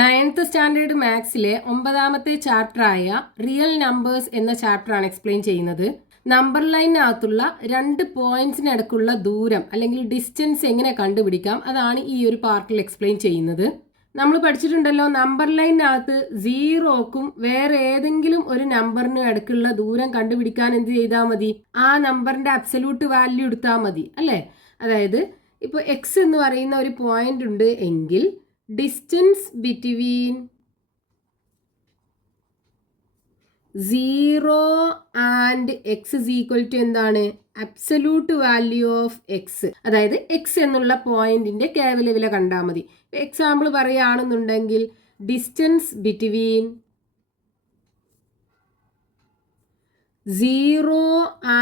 9th standard മാത്സിലെ 9ാമത്തെ ചാപ്റ്ററായ real numbers എന്ന ചാപ്റ്ററാണ് explain ചെയ്യുന്നത്. നമ്പർ ലൈനിനകത്തുള്ള 2 പോയിന്റ്സിനിടക്കുള്ള ദൂരം അല്ലെങ്കിൽ ഡിസ്റ്റൻസ് എങ്ങനെ കണ്ടുപിടിക്കാം, അതാണ് ഈ ഒരു പാർട്ടിൽ എക്സ്പ്ലെയിൻ ചെയ്യുന്നത്. നമ്മൾ പഠിച്ചിട്ടുണ്ടല്ലോ, നമ്പർ ലൈനിനകത്ത് 0ക്കും വേറെ ഏതെങ്കിലും ഒരു നമ്പറിന് അടുക്കുള്ള ദൂരം കണ്ടുപിടിക്കാൻ എന്ത് ചെയ്താൽ മതി? ആ നമ്പറിന്റെ അബ്സല്യൂട്ട് വാല്യൂ എടുത്താൽ മതി അല്ലേ. അതായത് ഇപ്പോൾ എക്സ് എന്ന് പറയുന്ന ഒരു പോയിന്റ് ഉണ്ട് എങ്കിൽ distance between 0 and x is equal to എന്താണ്? Absolute value of x. അതായത് എക്സ് എന്നുള്ള പോയിന്റിന്റെ കേവല വില കണ്ടാൽ മതി. എക്സാമ്പിൾ പറയുകയാണെന്നുണ്ടെങ്കിൽ ഡിസ്റ്റൻസ് ബിറ്റ്വീൻ 0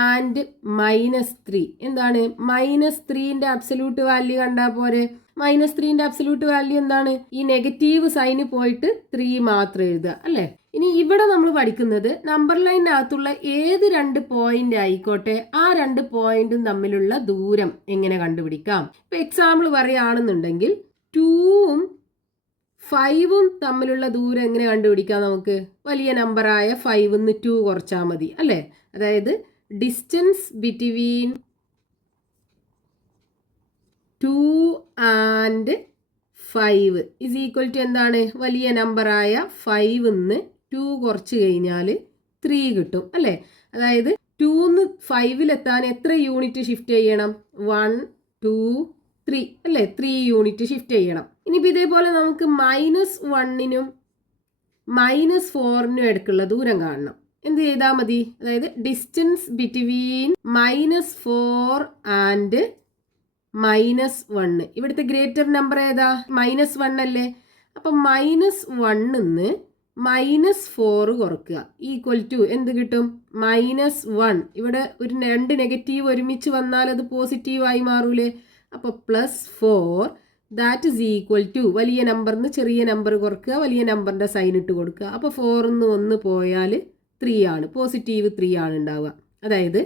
ആൻഡ് -3 എന്താണ്? -3ന്റെ അബ്സല്യൂട്ട് വാല്യൂ കണ്ടാൽ പോരെ. -3ന്റെ അബ്സല്യൂട്ട് വാല്യൂ എന്താണ്? ഈ നെഗറ്റീവ് സൈന് പോയിട്ട് 3 മാത്രം എഴുതുക അല്ലേ. ഇനി ഇവിടെ നമ്മൾ പഠിക്കുന്നത് നമ്പർ ലൈനിനകത്തുള്ള ഏത് 2 പോയിന്റ് ആയിക്കോട്ടെ, ആ 2 പോയിന്റും തമ്മിലുള്ള ദൂരം എങ്ങനെ കണ്ടുപിടിക്കാം. ഇപ്പൊ എക്സാമ്പിൾ പറയുകയാണെന്നുണ്ടെങ്കിൽ 2ഉം 5ഉം തമ്മിലുള്ള ദൂരം എങ്ങനെ കണ്ടുപിടിക്കാം? നമുക്ക് വലിയ നമ്പറായ 5ന്ന് 2 കുറച്ചാൽ മതി അല്ലേ. അതായത് distance between 2 and 5 is equal to എന്താണ്? വലിയ നമ്പറായ 5ന്ന് 2 കുറച്ച് കഴിഞ്ഞാൽ 3 കിട്ടും അല്ലേ. അതായത് 2ന്ന് 5ലെത്താൻ എത്ര യൂണിറ്റ് ഷിഫ്റ്റ് ചെയ്യണം? 1 2 3 അല്ലേ. 3 യൂണിറ്റ് ഷിഫ്റ്റ് ചെയ്യണം. ഇനിയിപ്പോൾ ഇതേപോലെ നമുക്ക് -1നും -4നും ഇടയ്ക്കുള്ള ദൂരം കാണണം. എന്ത് ചെയ്താൽ മതി? അതായത് ഡിസ്റ്റൻസ് ബിറ്റ്വീൻ -4 ആൻഡ് -1. ഇവിടുത്തെ ഗ്രേറ്റർ നമ്പർ ഏതാ? -1 അല്ലേ. അപ്പം -1ന്ന് -4 കുറക്കുക ഈക്വൽ ടു എന്ത് കിട്ടും? -1. ഇവിടെ ഒരു 2 നെഗറ്റീവ് ഒരുമിച്ച് വന്നാൽ അത് പോസിറ്റീവായി മാറൂലേ. അപ്പോൾ +4 ദാറ്റ് ഇസ് ഈക്വൽ ടു വലിയ നമ്പറിന് ചെറിയ നമ്പർ കുറക്കുക, വലിയ നമ്പറിൻ്റെ സൈൻ ഇട്ട് കൊടുക്കുക. അപ്പോൾ 4ന്ന് 1 പോയാൽ 3 ആണ്, പോസിറ്റീവ് 3 ആണ് ഉണ്ടാവുക. അതായത്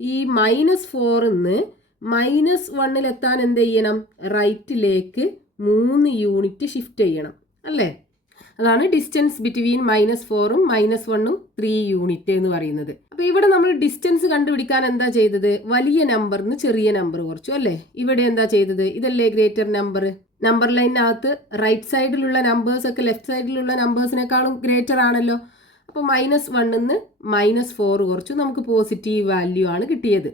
ഈ -4ന്ന് -1ലെത്താൻ എന്ത് ചെയ്യണം? റൈറ്റിലേക്ക് 3 യൂണിറ്റ് ഷിഫ്റ്റ് ചെയ്യണം അല്ലേ. അതാണ് ഡിസ്റ്റൻസ് ബിറ്റ്വീൻ -4ഉം -1ഉം 3 യൂണിറ്റ് എന്ന് പറയുന്നത്. അപ്പോൾ ഇവിടെ നമ്മൾ ഡിസ്റ്റൻസ് കണ്ടുപിടിക്കാൻ എന്താ ചെയ്തത്? വലിയ നമ്പറിന് ചെറിയ നമ്പർ കുറച്ചു അല്ലേ. ഇവിടെ എന്താ ചെയ്തത്? ഇതല്ലേ ഗ്രേറ്റർ നമ്പർ. നമ്പർ ലൈനിനകത്ത് റൈറ്റ് സൈഡിലുള്ള നമ്പേഴ്സ് ഒക്കെ ലെഫ്റ്റ് സൈഡിലുള്ള നമ്പേഴ്സിനേക്കാളും ഗ്രേറ്റർ ആണല്ലോ. അപ്പോൾ -1ന്ന് -4 കുറച്ചു, നമുക്ക് പോസിറ്റീവ് വാല്യൂ ആണ് കിട്ടിയത്.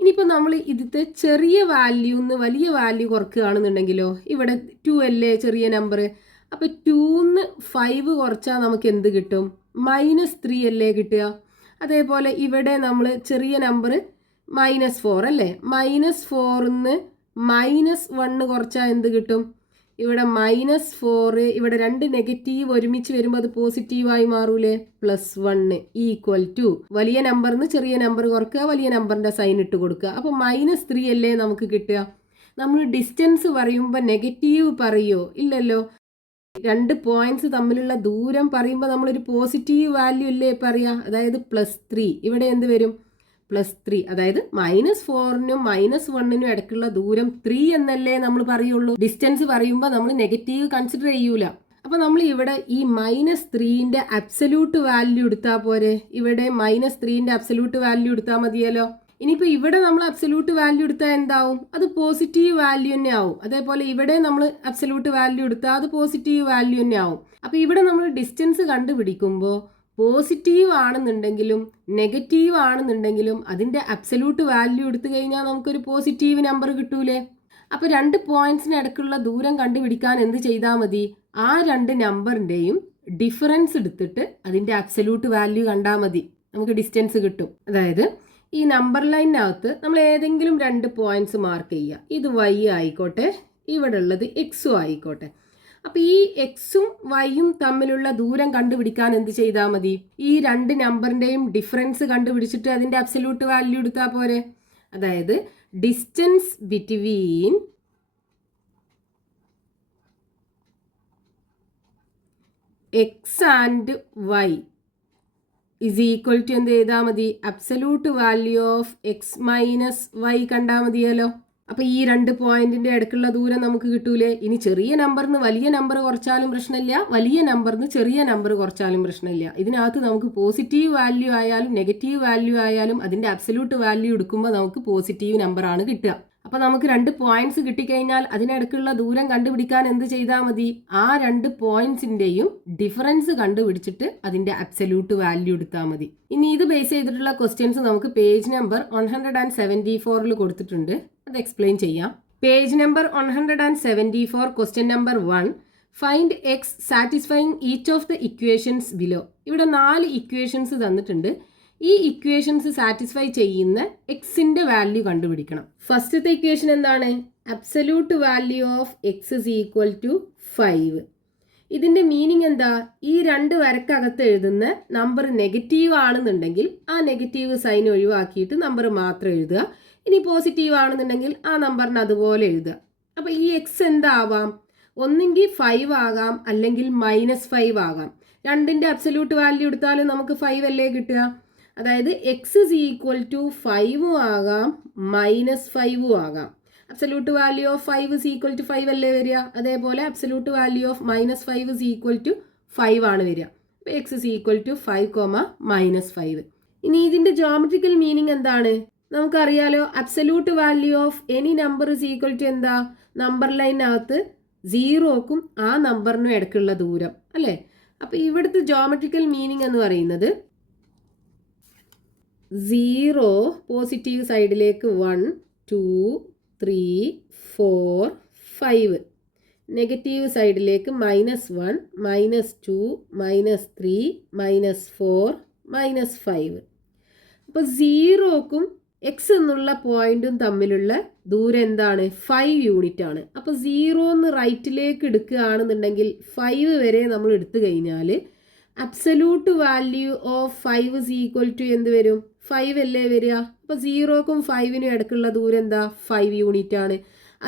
ഇനിയിപ്പോൾ നമ്മൾ ഇതിത്തെ ചെറിയ വാല്യൂന്ന് വലിയ വാല്യൂ കുറക്കുകയാണെന്നുണ്ടെങ്കിലോ, ഇവിടെ 2 അല്ലേ ചെറിയ നമ്പർ. അപ്പോൾ 2ന്ന് 5 കുറച്ചാൽ നമുക്ക് എന്ത് കിട്ടും? -3 അല്ലേ കിട്ടുക. അതേപോലെ ഇവിടെ നമ്മൾ ചെറിയ നമ്പർ -4 അല്ലേ. -4ന്ന് -1 കുറച്ചാൽ എന്ത് കിട്ടും? ഇവിടെ -4, ഇവിടെ 2 നെഗറ്റീവ് ഒരുമിച്ച് വരുമ്പോൾ അത് പോസിറ്റീവായി മാറൂലേ. +1 ഈക്വൽ ടു വലിയ നമ്പറിന് ചെറിയ നമ്പർ കുറക്കുക, വലിയ നമ്പറിൻ്റെ സൈൻ ഇട്ട് കൊടുക്കുക. അപ്പോൾ -3 അല്ലേ നമുക്ക് കിട്ടുക. നമ്മൾ ഡിസ്റ്റൻസ് പറയുമ്പോൾ നെഗറ്റീവ് പറയുമോ? ഇല്ലല്ലോ. 2 പോയിന്റ്സ് തമ്മിലുള്ള ദൂരം പറയുമ്പോൾ നമ്മളൊരു പോസിറ്റീവ് വാല്യൂ അല്ലേ പറയുക. അതായത് +3. ഇവിടെ എന്ത് വരും? +3. അതായത് -4നും -1നും ഇടയ്ക്കുള്ള ദൂരം 3 എന്നല്ലേ നമ്മൾ പറയുള്ളൂ. ഡിസ്റ്റൻസ് പറയുമ്പോൾ നമ്മൾ നെഗറ്റീവ് കൺസിഡർ ചെയ്യൂല. അപ്പോൾ നമ്മൾ ഇവിടെ ഈ -3ന്റെ അബ്സല്യൂട്ട് വാല്യൂ എടുത്താൽ പോരെ. ഇവിടെ -3ന്റെ അബ്സല്യൂട്ട് വാല്യൂ എടുത്താൽ മതിയല്ലോ. ഇനിയിപ്പോൾ ഇവിടെ നമ്മൾ അബ്സല്യൂട്ട് വാല്യൂ എടുത്താൽ എന്താവും? അത് പോസിറ്റീവ് വാല്യൂ തന്നെ ആവും. അതേപോലെ ഇവിടെ നമ്മൾ അബ്സല്യൂട്ട് വാല്യൂ എടുത്താൽ അത് പോസിറ്റീവ് വാല്യൂ തന്നെ ആവും. അപ്പോൾ ഇവിടെ നമ്മൾ ഡിസ്റ്റൻസ് കണ്ടുപിടിക്കുമ്പോൾ പോസിറ്റീവ് ആണെന്നുണ്ടെങ്കിലും നെഗറ്റീവ് ആണെന്നുണ്ടെങ്കിലും അതിൻ്റെ അബ്സല്യൂട്ട് വാല്യൂ എടുത്തു കഴിഞ്ഞാൽ നമുക്കൊരു പോസിറ്റീവ് നമ്പർ കിട്ടൂലേ. അപ്പോൾ 2 പോയിന്റ്സിന് ഇടയ്ക്കുള്ള ദൂരം കണ്ടുപിടിക്കാൻ എന്ത് ചെയ്താൽ മതി? ആ 2 നമ്പറിൻ്റെയും ഡിഫറൻസ് എടുത്തിട്ട് അതിൻ്റെ അബ്സല്യൂട്ട് വാല്യൂ കണ്ടാൽ മതി, നമുക്ക് ഡിസ്റ്റൻസ് കിട്ടും. അതായത് ഈ നമ്പർ ലൈനിനകത്ത് നമ്മൾ ഏതെങ്കിലും 2 പോയിന്റ്സ് മാർക്ക് ചെയ്യുക. ഇത് y ആയിക്കോട്ടെ, ഇവിടെ ഉള്ളത് എക്സും ആയിക്കോട്ടെ. അപ്പോൾ ഈ എക്സും വൈയും തമ്മിലുള്ള ദൂരം കണ്ടുപിടിക്കാൻ എന്ത് ചെയ്താൽ മതി? ഈ 2 നമ്പറിൻ്റെയും ഡിഫറൻസ് കണ്ടുപിടിച്ചിട്ട് അതിൻ്റെ അബ്സല്യൂട്ട് വാല്യൂ എടുത്താൽ പോരെ. അതായത് distance between x and y is equal to എന്ത് ചെയ്താൽ മതി? Absolute value of x - y കണ്ടാൽ മതിയല്ലോ. അപ്പോൾ ഈ 2 പോയിന്റിന്റെ ഇടയ്ക്കുള്ള ദൂരം നമുക്ക് കിട്ടൂലേ? ഇനി ചെറിയ നമ്പറിന് വലിയ നമ്പർ കുറച്ചാലും പ്രശ്നമില്ല, വലിയ നമ്പറിന് ചെറിയ നമ്പർ കുറച്ചാലും പ്രശ്നമില്ല. ഇതിനകത്ത് നമുക്ക് പോസിറ്റീവ് വാല്യൂ ആയാലും നെഗറ്റീവ് വാല്യൂ ആയാലും അതിന്റെ അബ്സല്യൂട്ട് വാല്യൂ എടുക്കുമ്പോൾ നമുക്ക് പോസിറ്റീവ് നമ്പറാണ് കിട്ടുക. അപ്പോൾ നമുക്ക് 2 പോയിന്റ്സ് കിട്ടിക്കഴിഞ്ഞാൽ അതിനിടയ്ക്കുള്ള ദൂരം കണ്ടുപിടിക്കാൻ എന്ത് ചെയ്താൽ മതി? ആ 2 പോയിന്റ്സിന്റെയും ഡിഫറൻസ് കണ്ടുപിടിച്ചിട്ട് അതിന്റെ അബ്സല്യൂട്ട് വാല്യൂ എടുത്താൽ മതി. ഇനി ഇത് ബേസ് ചെയ്തിട്ടുള്ള ക്വസ്റ്റ്യൻസ് നമുക്ക് പേജ് നമ്പർ 174 കൊടുത്തിട്ടുണ്ട്. അത് എക്സ്പ്ലെയിൻ ചെയ്യാം. Page number 174, question number 1, find X satisfying each of the equations below. ഇവിടെ 4 ഇക്വേഷൻസ് തന്നിട്ടുണ്ട്. ഈ ഇക്വേഷൻസ് സാറ്റിസ്ഫൈ ചെയ്യുന്ന എക്സിന്റെ വാല്യൂ കണ്ടുപിടിക്കണം. ഫസ്റ്റത്തെ ഇക്വേഷൻ എന്താണ്? Absolute value of x is equal to 5. ഇതിന്റെ മീനിങ് എന്താ? ഈ 2 വരക്കകത്ത് എഴുതുന്ന നമ്പർ നെഗറ്റീവ് ആണെന്നുണ്ടെങ്കിൽ ആ നെഗറ്റീവ് സൈൻ ഒഴിവാക്കിയിട്ട് നമ്പർ മാത്രം എഴുതുക. ഇനി പോസിറ്റീവ് ആണെന്നുണ്ടെങ്കിൽ ആ നമ്പറിന് അതുപോലെ എഴുതുക. അപ്പോൾ ഈ എക്സ് എന്താവാം? ഒന്നെങ്കിൽ 5 ആകാം, അല്ലെങ്കിൽ -5 ആകാം. 2ന്റെ അബ്സല്യൂട്ട് വാല്യൂ എടുത്താലും നമുക്ക് 5 അല്ലേ കിട്ടുക? അതായത് എക്സ് ഇസ് ഈക്വൽ ടു 5 ആകാം, -5 ആകാം. Absolute value of 5 is equal to 5 അല്ലേ വരിക? അതേപോലെ absolute value of -5 is equal to 5 ആണ് വരിക. അപ്പോൾ എക്സ് ഇസ് ഈക്വൽ ടു 5, -5. ഇനി ഇതിന്റെ ജോമെട്രിക്കൽ മീനിങ് എന്താണ്? നമുക്കറിയാലോ, absolute value of any number is equal to എന്താ? നമ്പർ ലൈനകത്ത് 0ക്കും ആ നമ്പറിനും ഇടയ്ക്കുള്ള ദൂരം അല്ലേ? അപ്പോൾ ഇവിടുത്തെ ജോമെട്രിക്കൽ മീനിങ് എന്ന് പറയുന്നത് 0 പോസിറ്റീവ് സൈഡിലേക്ക് 1, 2, 3, 4, 5, നെഗറ്റീവ് സൈഡിലേക്ക് -1, -2, -3, -4, -5. അപ്പോൾ 0ക്കും എക്സ് എന്നുള്ള പോയിന്റും തമ്മിലുള്ള ദൂരം എന്താണ്? 5 യൂണിറ്റ് ആണ്. അപ്പോൾ 0 റൈറ്റിലേക്ക് എടുക്കുകയാണെന്നുണ്ടെങ്കിൽ 5 വരെ നമ്മൾ എടുത്തു കഴിഞ്ഞാൽ absolute value of 5 is equal to എന്ത് വരും? 5 അല്ലേ വരിക? അപ്പോൾ 0ക്കും 5നും ഇടയ്ക്കുള്ള ദൂരം എന്താ? 5 യൂണിറ്റ് ആണ്.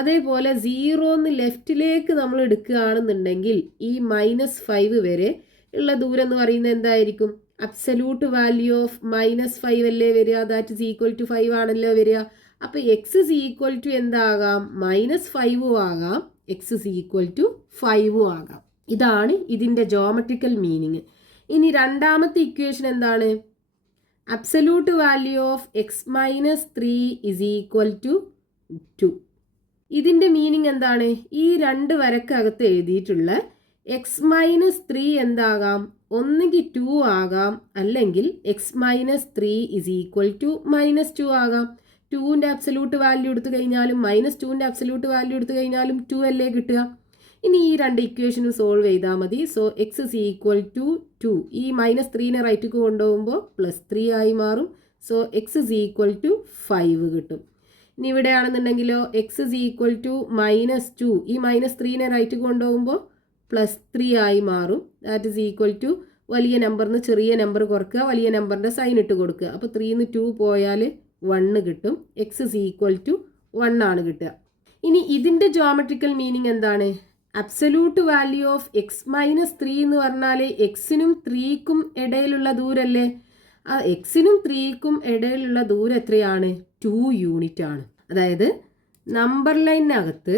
അതേപോലെ 0 ലെഫ്റ്റിലേക്ക് നമ്മൾ എടുക്കുകയാണെന്നുണ്ടെങ്കിൽ ഈ -5 വരെ ഉള്ള ദൂരം എന്ന് പറയുന്നത് എന്തായിരിക്കും? അബ്സല്യൂട്ട് വാല്യൂ ഓഫ് -5 അല്ലേ വരിക? ദാറ്റ് ഇസ് ഈക്വൽ ടു 5 ആണല്ലോ വരിക. അപ്പോൾ എക്സ് ഇസ് ഈക്വൽ ടു എന്താകാം? -5 ആകാം, എക്സ് ഇസ് ഈക്വൽ ടു 5 ആകാം. ഇതാണ് ഇതിൻ്റെ ജോമെട്രിക്കൽ മീനിങ്. ഇനി രണ്ടാമത്തെ ഇക്വേഷൻ എന്താണ്? Absolute value of x -3 is equal to 2. ഇതിൻ്റെ മീനിങ് എന്താണ്? ഈ 2 വരക്കകത്ത് എഴുതിയിട്ടുള്ള x-3 എന്താകാം? ഒന്നുകിൽ 2 ആകാം, അല്ലെങ്കിൽ x-3 ഇസ് ഈക്വൽ ടു -2 ആകാം. 2ന്റെ അബ്സല്യൂട്ട് വാല്യൂ എടുത്തു കഴിഞ്ഞാലും -2ന്റെ അബ്സല്യൂട്ട് വാല്യൂ എടുത്തു കഴിഞ്ഞാലും 2 അല്ലേ കിട്ടുക? ഇനി ഈ 2 ഇക്വേഷന് സോൾവ് ചെയ്താൽ മതി. So x is equal to 2. ഈ -3നെ റൈറ്റിക്ക് കൊണ്ടുപോകുമ്പോൾ +3 ആയി മാറും. So x is equal to 5 കിട്ടും. ഇനി ഇവിടെ ആണെന്നുണ്ടെങ്കിലോ എക്സ് ഇസ് ഈക്വൽ ടു -2. ഈ -3നെ റൈറ്റിക്ക് കൊണ്ടുപോകുമ്പോൾ +3 ആയി മാറും. ദാറ്റ് ഇസ് ഈക്വൽ ടു വലിയ നമ്പറിന് ചെറിയ നമ്പർ കുറക്കുക, വലിയ നമ്പറിൻ്റെ സൈൻ ഇട്ട് കൊടുക്കുക. അപ്പോൾ 3ന്ന് 2 പോയാൽ 1 കിട്ടും. എക്സ് ഇസ് ഈക്വൽ ടു 1 ആണ് കിട്ടുക. ഇനി ഇതിൻ്റെ ജോമെട്രിക്കൽ മീനിങ് എന്താണ്? അബ്സല്യൂട്ട് വാല്യൂ ഓഫ് x-3 എന്ന് പറഞ്ഞാൽ എക്സിനും 3ക്കും ഇടയിലുള്ള ദൂരല്ലേ? ആ എക്സിനും 3ക്കും ഇടയിലുള്ള ദൂരം എത്രയാണ്? 2 യൂണിറ്റ് ആണ്. അതായത് നമ്പർ ലൈനകത്ത്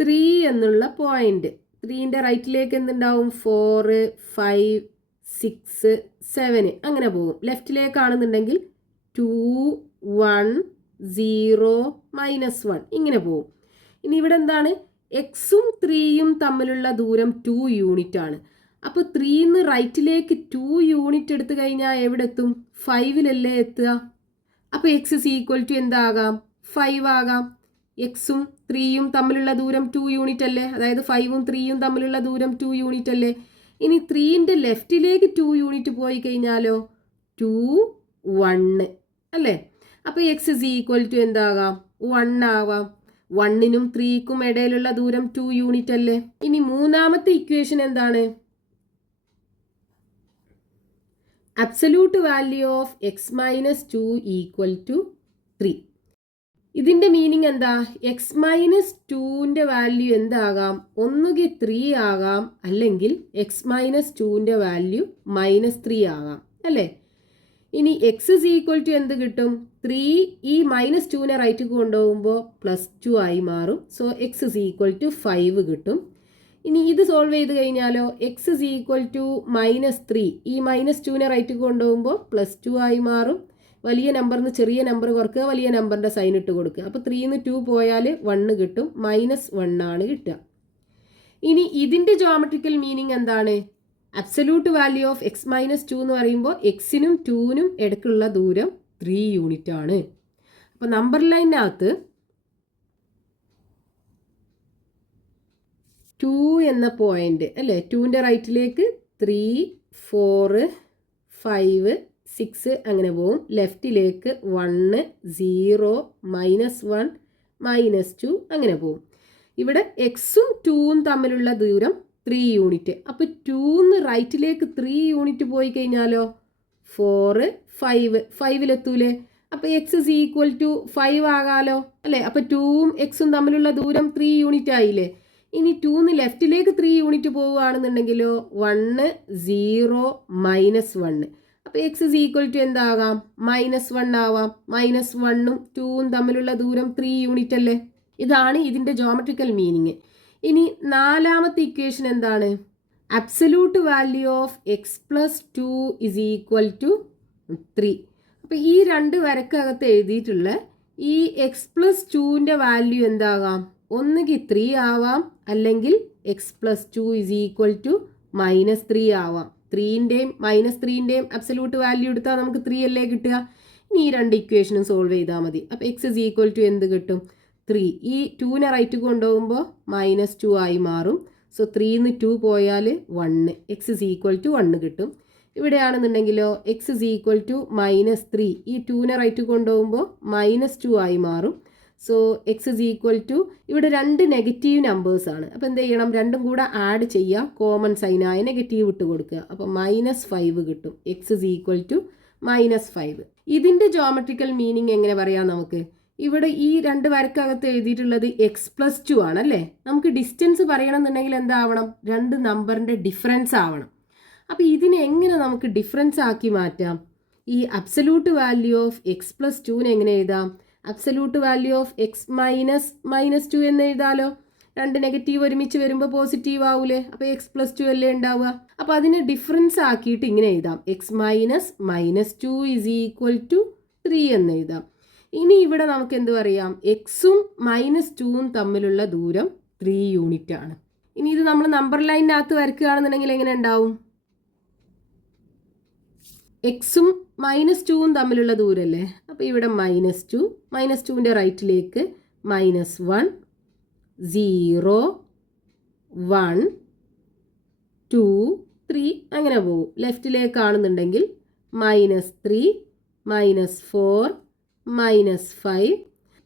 3 എന്നുള്ള പോയിന്റ്, 3ന്റെ റൈറ്റിലേക്ക് എന്തുണ്ടാവും? 4, 5, 6, 7 അങ്ങനെ പോകും. ലെഫ്റ്റിലേക്കാണെന്നുണ്ടെങ്കിൽ 2, 1, 0, -1 ഇങ്ങനെ പോകും. ഇനി ഇവിടെ എന്താണ്? എക്സും 3യും തമ്മിലുള്ള ദൂരം 2 യൂണിറ്റ് ആണ്. അപ്പോൾ 3ന്ന് റൈറ്റിലേക്ക് 2 യൂണിറ്റ് എടുത്തു കഴിഞ്ഞാൽ എവിടെ എത്തും? 5ലല്ലേ എത്തുക? അപ്പോൾ എക്സ് ഇസ് ഈക്വൽ ടു എന്താകാം? 5 ആകാം. എക്സും 3യും തമ്മിലുള്ള ദൂരം 2 യൂണിറ്റ് അല്ലേ? അതായത് 5ഉം 3യും തമ്മിലുള്ള ദൂരം 2 യൂണിറ്റ് അല്ലേ? ഇനി 3ന്റെ ലെഫ്റ്റിലേക്ക് 2 യൂണിറ്റ് പോയി കഴിഞ്ഞാലോ 2, 1 അല്ലേ? അപ്പോൾ എക്സ് ഇസ് ഈക്വൽ ടു എന്താകാം? 1 ആവാം. 1നും 3ക്കും ഇടയിലുള്ള ദൂരം 2 യൂണിറ്റ് അല്ലേ? ഇനി മൂന്നാമത്തെ ഇക്വേഷൻ എന്താണ്? Absolute value of x-2 equal to 3. ഇതിൻ്റെ മീനിങ് എന്താ? x-2ന്റെ വാല്യൂ എന്താകാം? ഒന്നുകിൽ 3 ആകാം, അല്ലെങ്കിൽ x-2ന്റെ വാല്യൂ -3 ആകാം അല്ലേ? ഇനി എക്സ് ഇസ് ഈക്വൽ ടു എന്ത് കിട്ടും? 3 ഈ -2നെ റൈറ്റ് കൊണ്ടുപോകുമ്പോൾ +2 ആയി മാറും. So x is equal to 5 കിട്ടും. ഇനി ഇത് സോൾവ് ചെയ്ത് കഴിഞ്ഞാലോ എക്സ് ഇസ് ഈക്വൽ ടു -3 ഈ -2നെ റൈറ്റ് കൊണ്ടുപോകുമ്പോൾ +2 ആയി മാറും. വലിയ നമ്പറിന് ചെറിയ നമ്പർ കുറക്കുക, വലിയ നമ്പറിൻ്റെ സൈൻ ഇട്ട് കൊടുക്കുക. അപ്പോൾ 3ന്ന് 2 പോയാൽ 1 കിട്ടും, -1 ആണ് കിട്ടുക. ഇനി ഇതിൻ്റെ ജോമെട്രിക്കൽ മീനിങ് എന്താണ്? അബ്സല്യൂട്ട് വാല്യൂ ഓഫ് x - 2 എന്ന് പറയുമ്പോൾ എക്സിനും 2നും ഇടയ്ക്കുള്ള ദൂരം 3 യൂണിറ്റ് ആണ്. അപ്പോൾ നമ്പർ ലൈനകത്ത് 2 എന്ന പോയിന്റ് അല്ലേ, 2ൻ്റെ റൈറ്റിലേക്ക് 3, 4, 5, 6 അങ്ങനെ പോവും. ലെഫ്റ്റിലേക്ക് 1, 0, -1, -2 അങ്ങനെ പോവും. ഇവിടെ എക്സും 2ഉം തമ്മിലുള്ള ദൂരം 3 യൂണിറ്റ്. അപ്പോൾ 2ന്ന് റൈറ്റിലേക്ക് 3 യൂണിറ്റ് പോയി കഴിഞ്ഞാലോ 4, 5 5-ലെത്തൂലേ? അപ്പോൾ എക്സ് ഇസ് ഈക്വൽ ടു 5 ആകാലോ അല്ലേ? അപ്പോൾ 2ഉം എക്സും തമ്മിലുള്ള ദൂരം 3 യൂണിറ്റ് ആയില്ലേ? ഇനി 2ന്ന് ലെഫ്റ്റിലേക്ക് 3 യൂണിറ്റ് പോവുകയാണെന്നുണ്ടെങ്കിലോ 1, 0, -1. അപ്പോൾ എക്സ് ഇസ് ഈക്വൽ ടു എന്താകാം? -1 ആവാം. -1ഉം 2ഉം തമ്മിലുള്ള ദൂരം 3 യൂണിറ്റ് അല്ലേ? ഇതാണ് ഇതിൻ്റെ ജോമെട്രിക്കൽ മീനിങ്. ഇനി നാലാമത്തെ ഇക്വേഷൻ എന്താണ്? Absolute value of x + 2 is equal to 3. അപ്പോൾ ഈ രണ്ട് വരക്കകത്ത് എഴുതിയിട്ടുള്ള ഈ എക്സ് + 2ൻ്റെ വാല്യൂ എന്താകാം? ഒന്നുകിൽ 3 ആവാം, അല്ലെങ്കിൽ എക്സ് + 2 ഇസ് ഈക്വൽ ടു -3 ആവാം. 3ൻ്റെയും -3ൻ്റെയും അബ്സല്യൂട്ട് വാല്യൂ എടുത്താൽ നമുക്ക് 3 അല്ലേ കിട്ടുക? ഇനി ഈ രണ്ട് ഇക്വേഷനും സോൾവ് ചെയ്താൽ മതി. അപ്പോൾ എക്സ് ഇസ് ഈക്വൽ ടു എന്ത് കിട്ടും? 3. ഈ 2നെ റൈറ്റ് കൊണ്ടുപോകുമ്പോൾ -2 ആയി മാറും. സോ 3ന്ന് 2 പോയാൽ 1, എക്സ് ഇസ് ഈക്വൽ ടു 1 കിട്ടും. ഇവിടെയാണെന്നുണ്ടെങ്കിലോ എക്സ് ഇസ് ഈക്വൽ ടു -3 ഈ 2നെ റൈറ്റ് കൊണ്ടുപോകുമ്പോൾ -2 ആയി മാറും. So x is equal to ഇവിടെ രണ്ട് നെഗറ്റീവ് നമ്പേഴ്സാണ്. അപ്പോൾ എന്ത് ചെയ്യണം? രണ്ടും കൂടെ ആഡ് ചെയ്യുക, കോമൺ സൈനായ നെഗറ്റീവ് ഇട്ട് കൊടുക്കുക. അപ്പോൾ -5 കിട്ടും. X is equal to -5. ഇതിൻ്റെ ജോമെട്രിക്കൽ മീനിങ് എങ്ങനെ പറയാം നമുക്ക്? ഇവിടെ ഈ രണ്ട് വരക്കകത്ത് എഴുതിയിട്ടുള്ളത് എക്സ് + 2 ആണല്ലേ. നമുക്ക് ഡിസ്റ്റൻസ് പറയണമെന്നുണ്ടെങ്കിൽ എന്താവണം? രണ്ട് നമ്പറിൻ്റെ ഡിഫറൻസ് ആവണം. അപ്പോൾ ഇതിനെ എങ്ങനെ നമുക്ക് ഡിഫറൻസ് ആക്കി മാറ്റാം? ഈ അബ്സല്യൂട്ട് വാല്യൂ ഓഫ് എക്സ് + 2നെ എങ്ങനെ എഴുതാം? അബ്സല്യൂട്ട് വാല്യൂ ഓഫ് എക്സ് -2 എന്ന് എഴുതാലോ. രണ്ട് നെഗറ്റീവ് ഒരുമിച്ച് വരുമ്പോൾ പോസിറ്റീവ് ആവൂലേ? അപ്പോൾ എക്സ് + 2 അല്ലേ ഉണ്ടാവുക. അപ്പോൾ അതിനെ ഡിഫറൻസ് ആക്കിയിട്ട് ഇങ്ങനെ എഴുതാം, എക്സ് -2 ഇസ് ഈക്വൽ ടു 3 എന്ന് എഴുതാം. ഇനി ഇവിടെ നമുക്ക് എന്ത് പറയാം? എക്സും -2ഉം തമ്മിലുള്ള ദൂരം 3 യൂണിറ്റ് ആണ്. ഇനി ഇത് നമ്മൾ നമ്പർ ലൈനിനകത്ത് വരയ്ക്കുകയാണെന്നുണ്ടെങ്കിൽ എങ്ങനെ ഉണ്ടാവും? എക്സും -2ഉം തമ്മിലുള്ള ദൂരമല്ലേ? അപ്പോൾ ഇവിടെ -2, -2ൻ്റെ റൈറ്റിലേക്ക് -1, 0, 1, 2, 3 അങ്ങനെ പോകും. ലെഫ്റ്റിലേക്കാണെന്നുണ്ടെങ്കിൽ -3, -4, -5,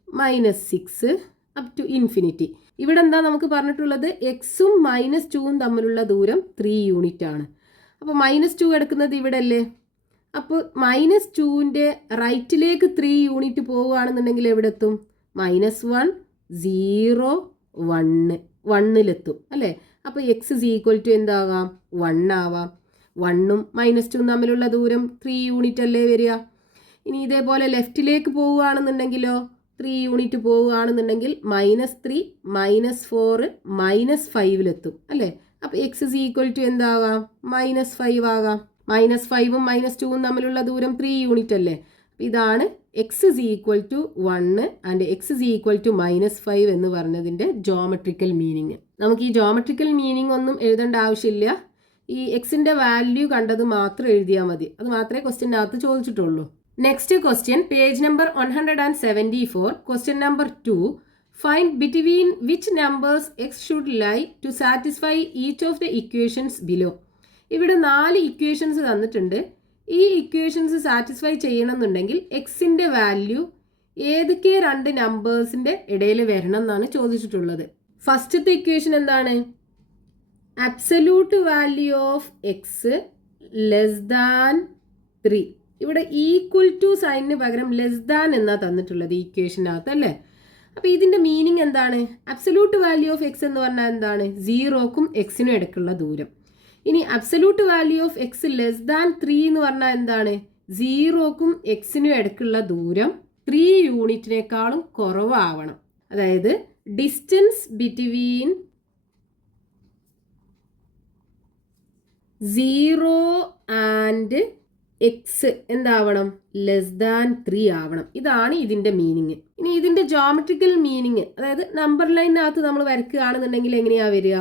-6 അപ് ടു ഇൻഫിനിറ്റി. ഇവിടെ എന്താ നമുക്ക് പറഞ്ഞിട്ടുള്ളത്? എക്സും -2ഉം തമ്മിലുള്ള ദൂരം 3 യൂണിറ്റ് ആണ്. അപ്പോൾ -2 കിടക്കുന്നത് ഇവിടെ അല്ലേ? അപ്പോൾ -2ൻ്റെ റൈറ്റിലേക്ക് 3 യൂണിറ്റ് പോവുകയാണെന്നുണ്ടെങ്കിൽ എവിടെ എത്തും? -1, 0, 1 1-ലെത്തും അല്ലേ? അപ്പോൾ എക്സ് ഇസ് ഈക്വൽ ടു എന്താകാം? 1 ആവാം. 1ഉം -2ഉം തമ്മിലുള്ള ദൂരം 3 യൂണിറ്റ് അല്ലേ വരിക? ഇനി ഇതേപോലെ ലെഫ്റ്റിലേക്ക് പോവുകയാണെന്നുണ്ടെങ്കിലോ 3 യൂണിറ്റ് പോവുകയാണെന്നുണ്ടെങ്കിൽ -3, -4, -5-ലെത്തും അല്ലേ? അപ്പോൾ എക്സ് ഇസ് ഈക്വൽ ടു എന്താകാം? -5 ആകാം. -5ഉം -2ഉം തമ്മിലുള്ള ദൂരം 3 യൂണിറ്റ് അല്ലേ? ഇതാണ് x is equal to 1 and x is equal to -5 എന്ന് പറഞ്ഞതിൻ്റെ ജോമെട്രിക്കൽ മീനിങ്. നമുക്ക് ഈ ജോമെട്രിക്കൽ മീനിങ് ഒന്നും എഴുതേണ്ട ആവശ്യമില്ല. ഈ എക്സിൻ്റെ വാല്യൂ കണ്ടത് മാത്രം എഴുതിയാൽ മതി. അത് മാത്രമേ ക്വസ്റ്റ്യനകത്ത് ചോദിച്ചിട്ടുള്ളൂ. Next question, page number 174, question number 2. Find between which numbers x should lie to satisfy each of the equations below. ഇവിടെ 4 ഇക്വേഷൻസ് തന്നിട്ടുണ്ട്. ഈ ഇക്വേഷൻസ് സാറ്റിസ്ഫൈ ചെയ്യണമെന്നുണ്ടെങ്കിൽ എക്സിൻ്റെ വാല്യൂ ഏതൊക്കെ രണ്ട് നമ്പേഴ്സിൻ്റെ ഇടയിൽ വരണം എന്നാണ് ചോദിച്ചിട്ടുള്ളത്. ഫസ്റ്റത്തെ ഇക്വേഷൻ എന്താണ്? Absolute value of X less than 3. ഇവിടെ ഈക്വൽ ടു സൈനിന് പകരം ലെസ് ദാൻ എന്നാ തന്നിട്ടുള്ളത് ഇക്വേഷനകത്ത് അല്ലേ? അപ്പോൾ ഇതിൻ്റെ മീനിങ് എന്താണ്? അബ്സല്യൂട്ട് വാല്യൂ ഓഫ് എക്സ് എന്ന് പറഞ്ഞാൽ എന്താണ്? 0ക്കും എക്സിനും ഇടയ്ക്കുള്ള ദൂരം. ഇനി absolute value of X less than 3 എന്ന് പറഞ്ഞാൽ എന്താണ്? സീറോക്കും എക്സിനും ഇടയ്ക്കുള്ള ദൂരം 3 യൂണിറ്റിനേക്കാളും കുറവാവണം. അതായത് ഡിസ്റ്റൻസ് ബിറ്റ്വീൻ 0 ആൻഡ് എക്സ് എന്താവണം? <3 ആവണം. ഇതാണ് ഇതിൻ്റെ മീനിങ്. ഇനി ഇതിൻ്റെ ജോമെട്രിക്കൽ മീനിങ്, അതായത് നമ്പർ ലൈനിനകത്ത് നമ്മൾ വരയ്ക്കുകയാണെന്നുണ്ടെങ്കിൽ എങ്ങനെയാ വരിക?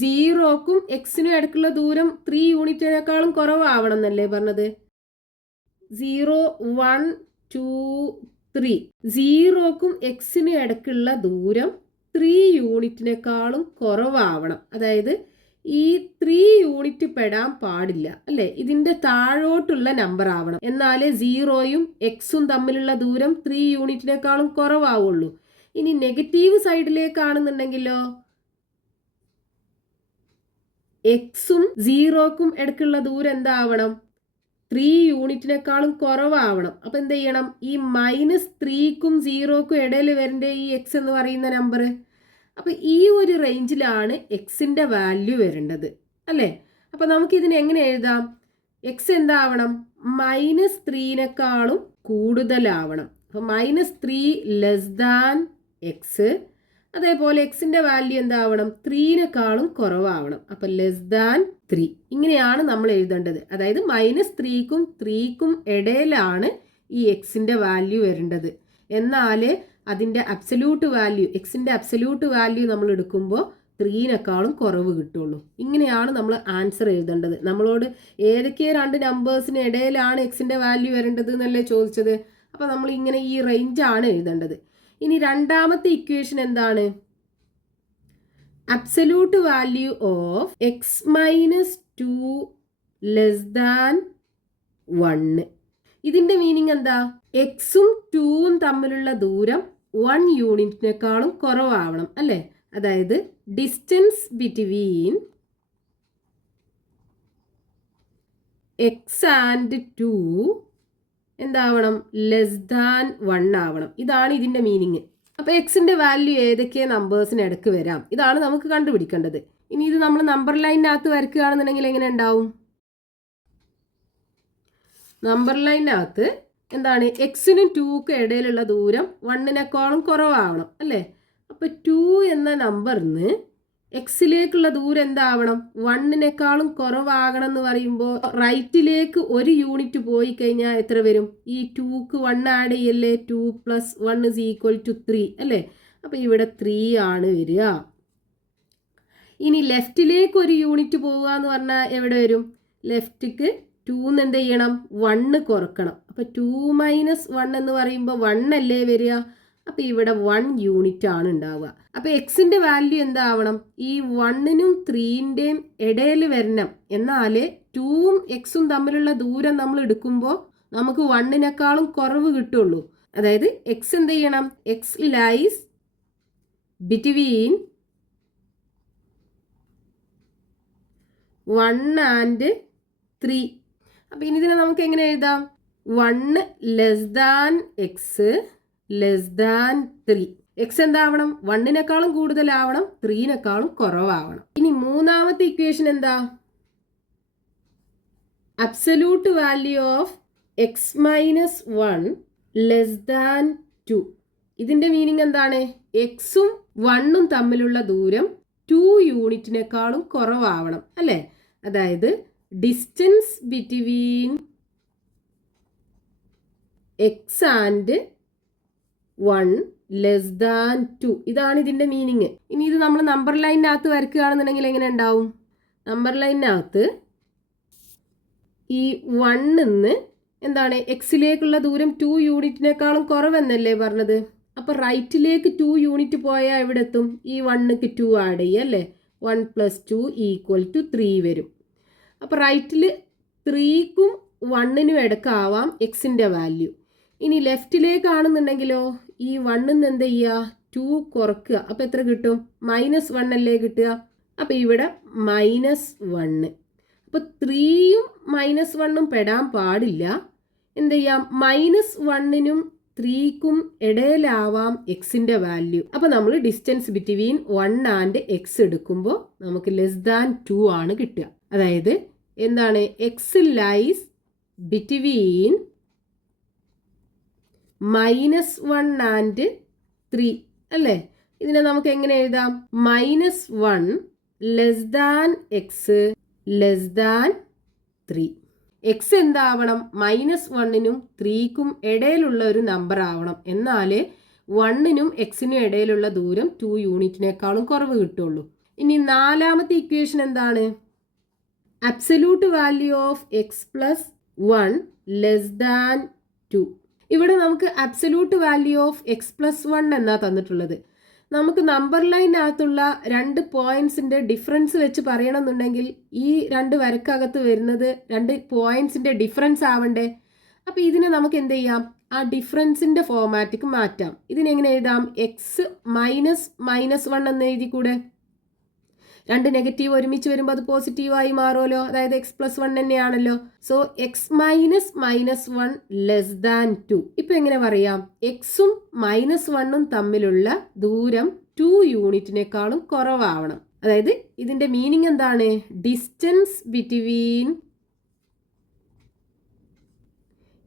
സീറോക്കും എക്സിനും ഇടയ്ക്കുള്ള ദൂരം 3 യൂണിറ്റിനേക്കാളും കുറവാവണം എന്നല്ലേ പറഞ്ഞത്? 0 1 2 3. സീറോക്കും എക്സിനും ഇടയ്ക്കുള്ള ദൂരം 3 യൂണിറ്റിനേക്കാളും കുറവാവണം. അതായത് ഈ 3 യൂണിറ്റ് പെടാൻ പാടില്ല അല്ലേ? ഇതിന്റെ താഴോട്ടുള്ള നമ്പർ ആവണം. എന്നാലേ സീറോയും എക്സും തമ്മിലുള്ള ദൂരം 3 യൂണിറ്റിനേക്കാളും കുറവാവുള്ളൂ. ഇനി നെഗറ്റീവ് സൈഡിലേക്കാണെന്നുണ്ടെങ്കിലോ എക്സും സീറോക്കും ഇടയ്ക്കുള്ള ദൂരം എന്താവണം? 3 യൂണിറ്റിനേക്കാളും കുറവാവണം. അപ്പൊ എന്ത് ചെയ്യണം? ഈ -3ക്കും 0ക്കും ഇടയിൽ വരേണ്ട ഈ എക്സ് എന്ന് പറയുന്ന നമ്പർ. അപ്പൊ ഈ ഒരു റേഞ്ചിലാണ് എക്സിന്റെ വാല്യൂ വരേണ്ടത് അല്ലേ? അപ്പൊ നമുക്ക് ഇതിനെ എങ്ങനെ എഴുതാം? എക്സ് എന്താവണം? -3നേക്കാളും കൂടുതലാവണം. അപ്പൊ -3 < എക്സ്. അതേപോലെ എക്സിന്റെ വാല്യൂ എന്താവണം? 3നേക്കാളും കുറവാവണം. അപ്പൊ <3. ഇങ്ങനെയാണ് നമ്മൾ എഴുതേണ്ടത്. അതായത് -3ക്കും 3ക്കും ഇടയിലാണ് ഈ എക്സിന്റെ വാല്യൂ വരേണ്ടത്. എന്നാലേ അതിൻ്റെ അബ്സല്യൂട്ട് വാല്യൂ, എക്സിൻ്റെ അബ്സല്യൂട്ട് വാല്യൂ നമ്മൾ എടുക്കുമ്പോൾ 3നേക്കാളും കുറവ് കിട്ടുള്ളൂ. ഇങ്ങനെയാണ് നമ്മൾ ആൻസർ എഴുതേണ്ടത്. നമ്മളോട് ഏതൊക്കെ 2 നമ്പേഴ്സിന് ഇടയിലാണ് എക്സിൻ്റെ വാല്യൂ വരേണ്ടത് എന്നല്ലേ ചോദിച്ചത്. അപ്പോൾ നമ്മൾ ഇങ്ങനെ ഈ റേഞ്ചാണ് എഴുതേണ്ടത്. ഇനി രണ്ടാമത്തെ ഇക്വേഷൻ എന്താണ്? Absolute value of x-2 < 1. ഇതിന്റെ മീനിങ് എന്താ? എക്സും 2ഉം തമ്മിലുള്ള ദൂരം 1 യൂണിറ്റിനേക്കാളും കുറവാവണം അല്ലേ? അതായത് ഡിസ്റ്റൻസ് ബിറ്റ്വീൻ എക്സ് ആൻഡ് 2 എന്താവണം? <1 ആവണം. ഇതാണ് ഇതിന്റെ മീനിങ്. അപ്പൊ എക്സിന്റെ വാല്യൂ ഏതൊക്കെ നമ്പേഴ്സിന് ഇടയ്ക്ക് വരാം? ഇതാണ് നമുക്ക് കണ്ടുപിടിക്കേണ്ടത്. ഇനി ഇത് നമ്മൾ നമ്പർ ലൈനിനകത്ത് വരയ്ക്കുകയാണെന്നുണ്ടെങ്കിൽ എങ്ങനെ ഉണ്ടാവും? നമ്പർ ലൈനിനകത്ത് എന്താണ്? എക്സിനും 2ക്കും ഇടയിലുള്ള ദൂരം 1നേക്കാളും കുറവാവണം അല്ലേ? അപ്പൊ 2 എന്ന നമ്പറിന് എക്സിലേക്കുള്ള ദൂരം എന്താവണം? 1നേക്കാളും കുറവാകണം എന്ന് പറയുമ്പോൾ റൈറ്റിലേക്ക് 1 യൂണിറ്റ് പോയി കഴിഞ്ഞാൽ എത്ര വരും? ഈ 2ക്ക് 1 ആഡ് ചെയ്യല്ലേ? 2 + 1 = 3 അല്ലേ? അപ്പൊ ഇവിടെ 3 ആണ് വരിക. ഇനി ലെഫ്റ്റിലേക്ക് 1 യൂണിറ്റ് പോവുക എന്ന് പറഞ്ഞാൽ എവിടെ വരും? ലെഫ്റ്റിക്ക് 2 എന്ത് ചെയ്യണം? 1 കുറക്കണം. അപ്പൊ 2 - 1 എന്ന് പറയുമ്പോൾ 1 അല്ലേ വരിക? അപ്പൊ ഇവിടെ 1 യൂണിറ്റ് ആണ് ഉണ്ടാവുക. അപ്പൊ എക്സിന്റെ വാല്യൂ എന്താവണം? ഈ 1നും 3ന്റെയും ഇടയിൽ വരണം. എന്നാലേ 2ഉം എക്സും തമ്മിലുള്ള ദൂരം നമ്മൾ എടുക്കുമ്പോൾ നമുക്ക് 1നേക്കാളും കുറവ് കിട്ടുള്ളൂ. അതായത് എക്സ് എന്ത് ചെയ്യണം? X lies between 1 and 3. അപ്പൊ ഇനി ഇതിനെ നമുക്ക് എങ്ങനെ എഴുതാം? 1 < എക്സ് <3. എക്സ് എന്താവണം? 1നേക്കാളും കൂടുതലാവണം, 3നേക്കാളും കുറവാവണം. ഇനി മൂന്നാമത്തെ ഇക്വേഷൻ എന്താ? Absolute value of x-1 < 2. ഇതിന്റെ മീനിങ് എന്താണ്? എക്സും 1ഉം തമ്മിലുള്ള ദൂരം 2 യൂണിറ്റിനേക്കാളും കുറവാവണം അല്ലേ? അതായത് ഡിസ്റ്റൻസ് ബിറ്റ്വീൻ എക്സ് ആൻഡ് 1 < 2. ഇതാണ് ഇതിന്റെ മീനിങ്. ഇനി ഇത് നമ്മൾ നമ്പർ ലൈനിനകത്ത് വരയ്ക്കുകയാണെന്നുണ്ടെങ്കിൽ എങ്ങനെ ഉണ്ടാവും? നമ്പർ ലൈനിനകത്ത് ഈ 1ന്ന് എന്താണ്? എക്സിലേക്കുള്ള ദൂരം 2 യൂണിറ്റിനേക്കാളും കുറവെന്നല്ലേ പറഞ്ഞത്? അപ്പൊ റൈറ്റിലേക്ക് 2 യൂണിറ്റ് പോയാൽ എവിടെ എത്തും? ഈ 1ക്ക് 2 ആഡ് ചെയ്യുക അല്ലേ? 1 + 2 = 3 വരും. അപ്പൊ റൈറ്റിൽ 3ക്കും 1നും ഇടയ്ക്കാവാം എക്സിന്റെ വാല്യൂ. ഇനി ലെഫ്റ്റിലേക്കാണെന്നുണ്ടെങ്കിലോ ഈ 1ന്ന് എന്ത് ചെയ്യുക? 2 കുറക്കുക. അപ്പൊ എത്ര കിട്ടും? -1 അല്ലേ കിട്ടുക? അപ്പൊ ഇവിടെ -1. അപ്പൊ 3യും -1ഉം പെടാൻ പാടില്ല. എന്ത് ചെയ്യാം? -1നും 3ക്കും ഇടയിലാവാം എക്സിന്റെ വാല്യൂ. അപ്പൊ നമ്മൾ ഡിസ്റ്റൻസ് ബിറ്റ്വീൻ 1 ആൻഡ് എക്സ് എടുക്കുമ്പോൾ നമുക്ക് < 2 ആണ് കിട്ടുക. അതായത് എന്താണ് എക്സ് ലൈസ് ബിറ്റ്വീൻ -1 ആൻഡ് 3 അല്ലേ? ഇതിനെ നമുക്ക് എങ്ങനെ എഴുതാം? -1 less than x less than 3. X എന്താവണം? -1നും 3ക്കും ഇടയിലുള്ള ഒരു നമ്പർ ആവണം. എന്നാലേ 1നും എക്സിനും ഇടയിലുള്ള ദൂരം 2 യൂണിറ്റിനേക്കാളും കുറവ് കിട്ടുള്ളൂ. ഇനി നാലാമത്തെ ഇക്വേഷൻ എന്താണ്? Absolute value of X plus 1 less than 2. ഇവിടെ നമുക്ക് absolute value of X plus 1 എന്നാ തന്നിട്ടുള്ളത്. നമുക്ക് നമ്പർ ലൈനകത്തുള്ള 2 പോയിന്റ്സിന്റെ ഡിഫറൻസ് വെച്ച് പറയണമെന്നുണ്ടെങ്കിൽ ഈ 2 വരക്കകത്ത് വരുന്നത് 2 പോയിന്റ്സിന്റെ ഡിഫറൻസ് ആവണ്ടേ? അപ്പൊ ഇതിനെ നമുക്ക് എന്ത് ചെയ്യാം? ആ ഡിഫറൻസിന്റെ ഫോമാറ്റിക്ക് മാറ്റാം. ഇതിനെങ്ങനെ എഴുതാം? എക്സ് -1 എന്ന് എഴുതിക്കൂടെ? 2 നെഗറ്റീവ് ഒരുമിച്ച് വരുമ്പോൾ അത് പോസിറ്റീവായി മാറുമല്ലോ. അതായത് എക്സ് പ്ലസ് 1 തന്നെയാണല്ലോ. So X -1 less than 2. ഇപ്പൊ എങ്ങനെ പറയാം? എക്സും -1ഉം തമ്മിലുള്ള ദൂരം 2 യൂണിറ്റിനേക്കാളും കുറവാവണം. അതായത് ഇതിന്റെ മീനിങ് എന്താണ്? ഡിസ്റ്റൻസ് ബിറ്റ്വീൻ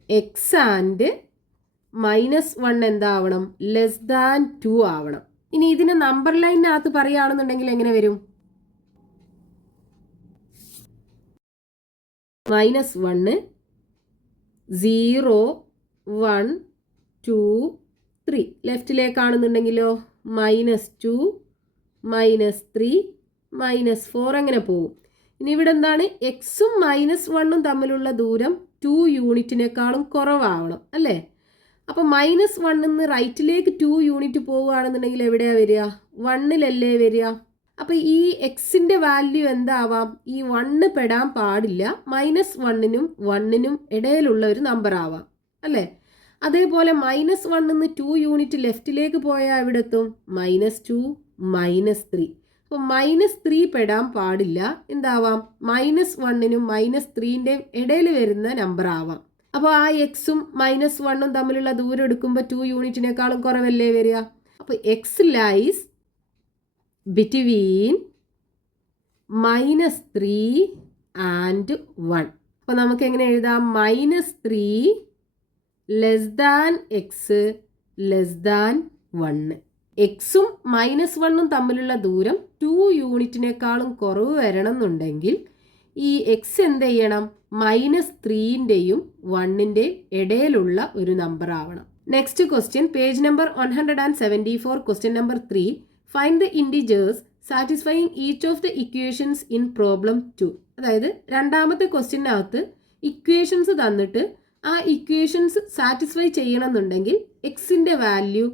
എക്സ് ആൻഡ് -1 എന്താവണം? ലെസ് ദാൻ 2 ആവണം. ഇനി ഇതിനെ നമ്പർ ലൈനിനകത്ത് പറയുകയാണെന്നുണ്ടെങ്കിൽ എങ്ങനെ വരും? -1 0 1 2 3. ലെഫ്റ്റിലേക്കാണെന്നുണ്ടെങ്കിലോ -2 -3 -4 അങ്ങനെ പോകും. ഇനി ഇവിടെ എന്താണ്? എക്സും -1ഉം തമ്മിലുള്ള ദൂരം 2 യൂണിറ്റിനേക്കാളും കുറവാവണം അല്ലേ? അപ്പൊ -1 റൈറ്റിലേക്ക് 2 യൂണിറ്റ് പോവുകയാണെന്നുണ്ടെങ്കിൽ എവിടെയാ വരിക? 1ലല്ലേ വരിക? അപ്പൊ ഈ എക്സിന്റെ വാല്യൂ എന്താവാം? ഈ 1 പെടാൻ പാടില്ല. -1നും 1നും ഇടയിലുള്ള ഒരു നമ്പർ ആവാം അല്ലേ? അതേപോലെ -1 2 യൂണിറ്റ് ലെഫ്റ്റിലേക്ക് പോയാൽ എവിടെ എത്തും? -2 -3. അപ്പൊ -3 പെടാൻ പാടില്ല. എന്താവാം? -1നും -3ന്റെയും ഇടയിൽ വരുന്ന നമ്പർ ആവാം. അപ്പോൾ ആ എക്സും -1ഉം തമ്മിലുള്ള ദൂരം എടുക്കുമ്പോൾ 2 യൂണിറ്റിനേക്കാളും കുറവല്ലേ വരിക? അപ്പോൾ എക്സ് ലൈസ് ബിറ്റ്വീൻ -3 ആൻഡ് 1. അപ്പോൾ നമുക്ക് എങ്ങനെ എഴുതാം? -3 less than x less than 1. എക്സും -1ഉം തമ്മിലുള്ള ദൂരം 2 യൂണിറ്റിനേക്കാളും കുറവ് വരണം എന്നുണ്ടെങ്കിൽ ഈ എക്സ് എന്ത് ചെയ്യണം? -3ന്റെയും 1ന്റെ ഇടയിലുള്ള ഒരു നമ്പർ ആവണം. Next question, page number 174, question number 3. Find the integers satisfying each of the equations in problem 2. അതായത് രണ്ടാമത്തെ ക്വസ്റ്റ്യനകത്ത് ഇക്വേഷൻസ് തന്നിട്ട് ആ ഇക്വേഷൻസ് സാറ്റിസ്ഫൈ ചെയ്യണമെന്നുണ്ടെങ്കിൽ എക്സിന്റെ വാല്യൂ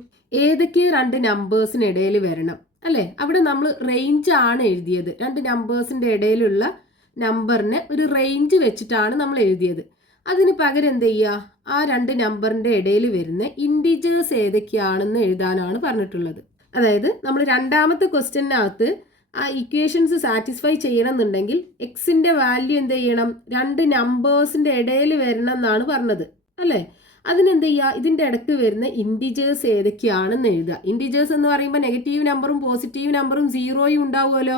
ഏതൊക്കെ 2 നമ്പേഴ്സിനിടയിൽ വരണം അല്ലേ? അവിടെ നമ്മൾ റേഞ്ച് ആണ് എഴുതിയത്. 2 നമ്പേഴ്സിന്റെ ഇടയിലുള്ള നമ്പറിനെ ഒരു റേഞ്ച് വെച്ചിട്ടാണ് നമ്മൾ എഴുതിയത്. അതിന് പകരം എന്ത് ചെയ്യുക? ആ 2 നമ്പറിന്റെ ഇടയിൽ വരുന്ന ഇൻഡിജേഴ്സ് ഏതൊക്കെയാണെന്ന് എഴുതാനാണ് പറഞ്ഞിട്ടുള്ളത്. അതായത് നമ്മൾ രണ്ടാമത്തെ ക്വസ്റ്റ്യനകത്ത് ആ ഇക്വേഷൻസ് സാറ്റിസ്ഫൈ ചെയ്യണം എന്നുണ്ടെങ്കിൽ എക്സിന്റെ വാല്യൂ എന്ത് ചെയ്യണം? 2 നമ്പേഴ്സിന്റെ ഇടയിൽ വരണം എന്നാണ് പറഞ്ഞത് അല്ലേ? അതിനെന്ത് ചെയ്യുക? ഇതിന്റെ ഇടയ്ക്ക് വരുന്ന ഇൻഡിജേഴ്സ് ഏതൊക്കെയാണെന്ന് എഴുതുക. ഇൻഡിജേഴ്സ് എന്ന് പറയുമ്പോൾ നെഗറ്റീവ് നമ്പറും പോസിറ്റീവ് നമ്പറും 0യും ഉണ്ടാവുമല്ലോ.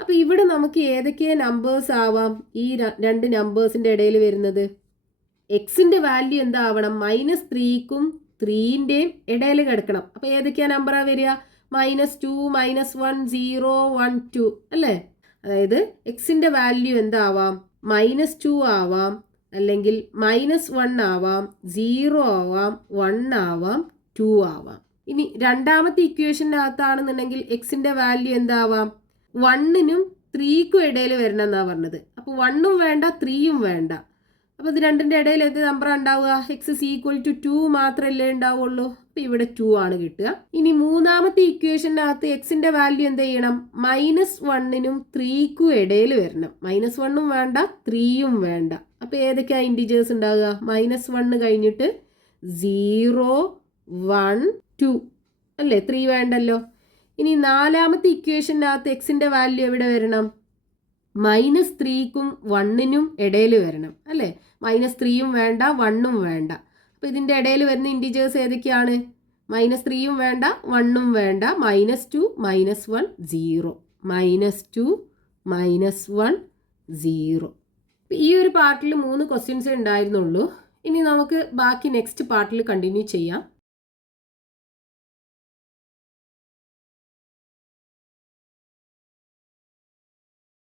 അപ്പൊ ഇവിടെ നമുക്ക് ഏതൊക്കെ നമ്പേഴ്സ് ആവാം ഈ 2 നമ്പേഴ്സിന്റെ ഇടയിൽ വരുന്നത്? എക്സിന്റെ വാല്യൂ എന്താവണം? -3ക്കും 3ന്റെയും ഇടയിൽ കിടക്കണം. അപ്പൊ ഏതൊക്കെയാ നമ്പറാ വരിക? -2 -1 0 1 2 അല്ലേ? അതായത് എക്സിന്റെ വാല്യൂ എന്താവാം? -2 ആവാം, അല്ലെങ്കിൽ -1 ആവാം, 0 ആവാം, 1 ആവാം, 2 ആവാം. ഇനി രണ്ടാമത്തെ ഇക്വേഷനകത്താണെന്നുണ്ടെങ്കിൽ എക്സിന്റെ വാല്യൂ എന്താവാം? 1നും 3ക്കും ഇടയിൽ വരണം എന്നാ പറഞ്ഞത്. അപ്പൊ 1ഉം വേണ്ട 3യും വേണ്ട. അപ്പൊ ഇത് രണ്ടിന്റെ ഇടയിൽ ഏത് നമ്പർ ഉണ്ടാവുക? എക്സ് = 2 മാത്രമല്ലേ ഉണ്ടാവുള്ളൂ. അപ്പൊ ഇവിടെ 2 ആണ് കിട്ടുക. ഇനി മൂന്നാമത്തെ ഇക്വേഷനകത്ത് എക്സിന്റെ വാല്യൂ എന്ത് ചെയ്യണം? -1നും 3ക്കും ഇടയിൽ വരണം. -1ഉം വേണ്ട 3യും വേണ്ട. അപ്പൊ ഏതൊക്കെയാ ഇൻഡിജേഴ്സ് ഉണ്ടാവുക? -1 കഴിഞ്ഞിട്ട് 0 1 2 അല്ലേ? 3 വേണ്ടല്ലോ. ഇനി നാലാമത്തെ ഇക്വേഷനകത്ത് എക്സിന്റെ വാല്യൂ എവിടെ വരണം? -3ക്കും 1നും ഇടയിൽ വരണം അല്ലേ? -3യും വേണ്ട 1ഉം വേണ്ട. അപ്പൊ ഇതിന്റെ ഇടയിൽ വരുന്ന ഇൻഡിജേഴ്സ് ഏതൊക്കെയാണ്? -3യും വേണ്ട 1ഉം വേണ്ട, -2 -1 0 -2 -1 0. ഈ ഒരു പാർട്ടിൽ 3 ക്വസ്റ്റ്യൻസേ ഉണ്ടായിരുന്നുള്ളൂ. ഇനി നമുക്ക് ബാക്കി നെക്സ്റ്റ് പാർട്ടിൽ കണ്ടിന്യൂ ചെയ്യാം.